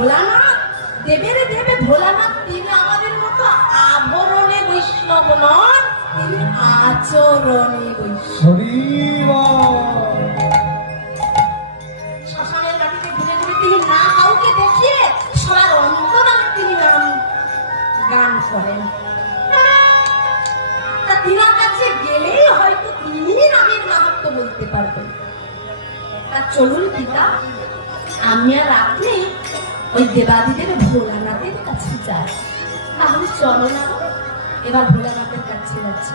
ভোলানাথ দেবের দেবে ভোলানাথ তিনি আমাদের মতো আভরণে বৈষ্ণব নন, তিনি আচরণে বৈষ্ণব। শ্মশানের মাটিতে ঘুরে ঘুরে তিনি না কাউকে দেখিয়ে সবার অন্তরালে তিনি নাম গান করেন। তা তিনার কাছে গেলেই হয়তো তিনি নামের মাহাত্ম্য বলতে পারবেন। তা চলুন পিতা, আমি আর আপনি ওই দেবাদিদেব ভোলানাথের কাছে যাই। তাহলে চলো না, এবার ভোলানাথের কাছে যাচ্ছে।